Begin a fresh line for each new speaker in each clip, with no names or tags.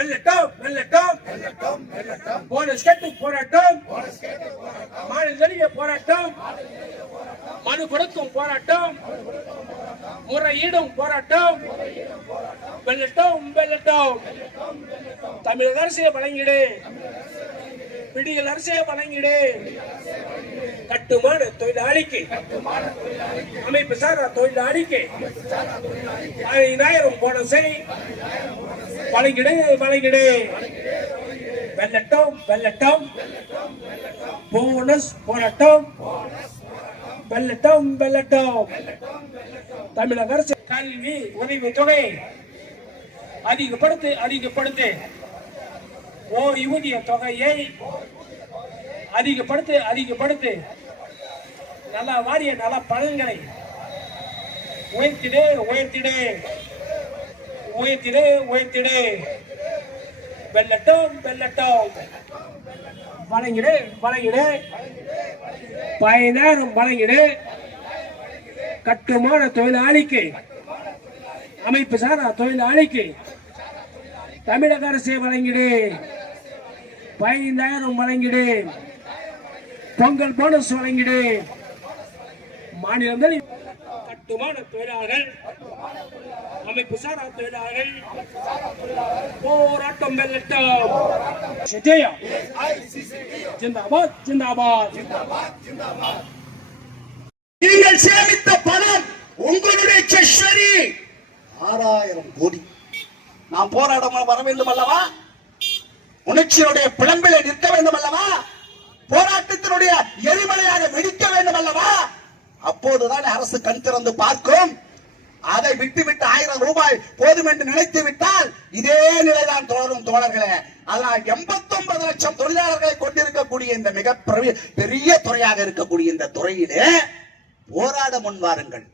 வெல்லட்டும் வெல்லட்டும் போனஸ் கேட்டு போராட்டம். மாநில நெருங்கிய போராட்டம். மனு கொடுக்கும் போராட்டம். முறையீடும் போராட்டம். வெல்லட்டும் வெல்லட்டும் தமிழக அரசியை வழங்கிடு. பிடிகள் அரசியல் வழங்கிடு. கட்டுமான தொழிலாளிக்கு. அமைப்பு சாரா தொழிலாளிக்கு. பதினாயிரம் போனஸை வளைகிடு வளைகிடு வெல்லட்டம் வெல்லட்டும். போனஸ் போராட்டம். வெல்லட்டம் வெல்லட்டும். தமிழக அரசு கல்வி உதவி தொகை அதிகப்படுத்து அதிகப்படுத்து. ஓய்வூதிய தொகையை அதிகப்படுத்து அதிகப்படுத்து. நல்ல வாரிய நல பலன்களை உயர்த்திடு உயர்த்திடு. உயர்த்திடு உயர்த்திடு. வெல்லட்டும் வெல்லட்டும் வழங்கிடு வழங்கிடு. பயனாரும் வழங்கிடு. கட்டுமான தொழிலாளிக்கு. அமைப்பு சாரா தொழிலாளிக்கு. தமிழக அரசை வழங்கிடு. பதினைந்தாயிரம் வழங்கிடு. பொங்கல் போனஸ் வழங்கிடு. மாநிலங்களில் கட்டுமான தொழிலாளர்கள் அமைப்பு சாரா தொழிலாளர்கள் போராட்டம் வெல்லட்டும். விஜயம் ஜிந்தாபாத் ஜிந்தாபாத்.
நீங்கள் சேமித்த பணம் உங்களுடைய ட்ரெஷரி ஆறாயிரம் கோடி. நாம் போராட வர வேண்டும் அல்லவா? உணர்ச்சியுடைய பிளம்பிலே நிற்க வேண்டும் அல்லவா? போராட்டத்தினுடைய எரிமலையாக வெடிக்க வேண்டும் அல்லவா? அப்போதுதான் அரசு கண் திறந்து பார்க்கும். அதை விட்டு விட்டு ஆயிரம் ரூபாய் போதும் என்று நினைத்து விட்டால் இதே நிலைதான் தொடரும் தோழர்களே. அதனால் எண்பத்தி ஒன்பது லட்சம் தொழிலாளர்களை கொண்டிருக்கக்கூடிய இந்த மிக பெரிய- பெரிய துறையாக இருக்கக்கூடிய இந்த துறையிலே போராட முன்வாருங்கள்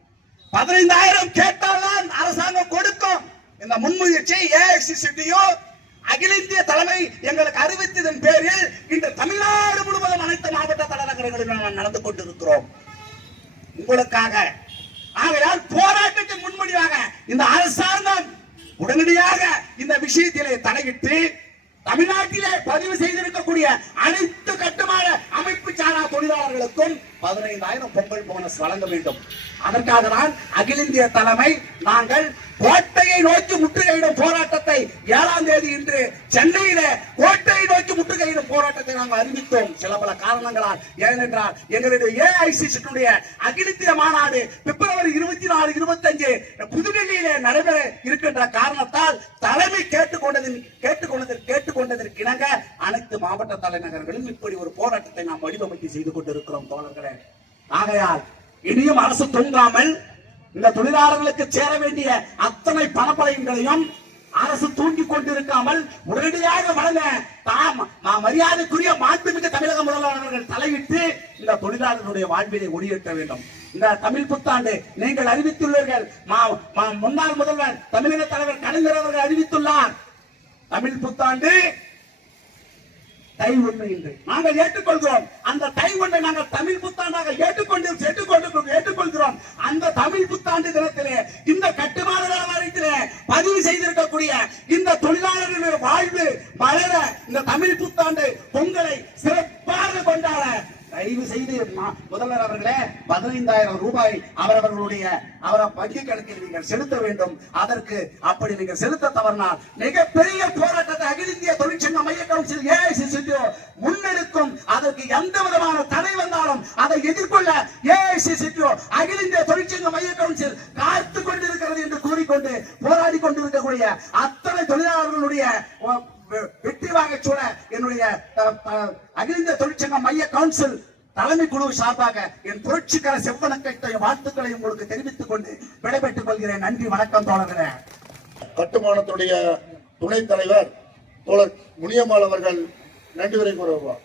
பதினைந்தாயிரம் கேட்டால்தான் அரசாங்கம் கொடுக்கும். இந்த முன்முயற்சி ஏஐசிசிடியோ அகில இந்திய தலைமை எங்களுக்கு அறிவித்ததன் பேரில் இன்று தமிழ்நாடு முழுவதும் அனைத்து மாவட்ட தலைநகரங்களிலும் நடந்து கொண்டிருக்கிறோம். உங்களுக்காக. ஆகையால் போராட்டத்தின் முன்மொழிவாக இந்த அரசாங்கம் உடனடியாக இந்த விஷயத்திலே தலையிட்டு தமிழ்நாட்டிலே பதிவு செய்திருக்கக்கூடிய அனைத்து கட்டுமான அமைப்பு சாரா தொழிலாளர்களுக்கும் பதினைந்தாயிரம் பொங்கல் போனஸ் வழங்க வேண்டும். அதற்காக தான் அகில இந்திய தலைமை நாங்கள் கோட்டையை நோக்கி முற்றுகையிடும் போராட்டத்தை ஏழாம் தேதி இன்று சென்னையில கோட்டையை நோக்கி முற்றுகையிடும் போராட்டத்தை நாங்கள் அறிவித்தோம். சில பல காரணங்களால். ஏனென்றால் எங்களுடைய ஏஐசிசியுடைய அகில இந்திய மாநாடு பிப்ரவரி இருபத்தி நாலு இருபத்தஞ்சு புதுடெல்லியிலே நடைபெற இருக்கின்ற காரணத்தால் தலைமை கேட்டுக்கொண்டதின் கேட்டுக்கொண்டதற்கு கேட்டுக்கொண்டதற்கு இணங்க அனைத்து மாவட்ட தலைநகர்களும் இப்படி ஒரு போராட்டத்தை நாம் வடிவமைத்து செய்து கொண்டிருக்கிறோம் தோழர்களே. ஆகையால் இனியும் அரசு தூங்காமல் இந்த தொழிலாளர்களுக்கு சேர வேண்டிய அத்தனை பணப்படைகளையும் அரசு தூங்கிக் கொண்டிருக்காமல் உடனடியாக வழங்க தாம் மரியாதைக்குரிய மாண்புமிகு தமிழக முதல்வர்கள் தலையிட்டு இந்த தொழிலாளர்களுடைய வாழ்வினை ஒளியேற்ற வேண்டும். இந்த தமிழ் புத்தாண்டு நீங்கள் அறிவித்துள்ளீர்கள். மா- முன்னாள் முதல்வர் தமிழக தலைவர் கலைஞர் அவர்கள் அறிவித்துள்ளார். தமிழ் புத்தாண்டு தை ஒன்று என்று நாங்கள் ஏற்றுக்கொள்கிறோம். அந்த தை ஒன்றை நாங்கள் தமிழ் புத்தாண்டாக ஏற்றுக்கொண்டு ஏற்றுக்கொண்டு ஏற்றுக்கொள்கிறோம். அந்த தமிழ் புத்தாண்டு தினத்திலே இந்த கட்டுமான வியாபாரத்திலே பதிவு செய்திருக்கக்கூடிய இந்த தொழிலாளர்களுடைய வாழ்வு மலர இந்த தமிழ் புத்தாண்டு பொங்கலை சிறப்பாக கொண்டாட தயவு செய்து முதல்வர் அவர்களே பதினைந்தாயிரம் ரூபாய் அவரவர்களுடைய அவர வங்கி கணக்கில் நீங்கள் செலுத்த வேண்டும். அதற்கு அப்படி நீங்கள் செலுத்த தவறினால் மிகப்பெரிய போராட்டத்தை அகில இந்திய தொழிற்சங்க மைய கவுன்சில் ஏஐசிசி முன்னெடுக்கும். அதற்கு எந்த விதமான தடை வந்தாலும் அதை எதிர்கொள்ள ஏஐசிசி அகில இந்திய தொழிற்சங்க மைய கவுன்சில் காத்து கொண்டிருக்கிறது என்று கூறிக்கொண்டு போராடி கொண்டிருக்கக்கூடிய அத்தனை தொழிலாளர்களுடைய வாங்க சூழ என்னுடைய அகில இந்திய தொழிற்சங்க மைய கவுன்சில் தலைமை குழு சார்பாக என் புரட்சிகர செவ்வணக்கத்தையும் வாழ்த்துக்களையும் உங்களுக்கு தெரிவித்துக் கொண்டு விடைபெற்றுக் கொள்கிறேன். நன்றி வணக்கம் தோழர்களே.
கட்டுமானத்துடைய துணைத் தலைவர் தோழர் முனியம்மாள் அவர்கள் நன்றி உரை கூறுவார்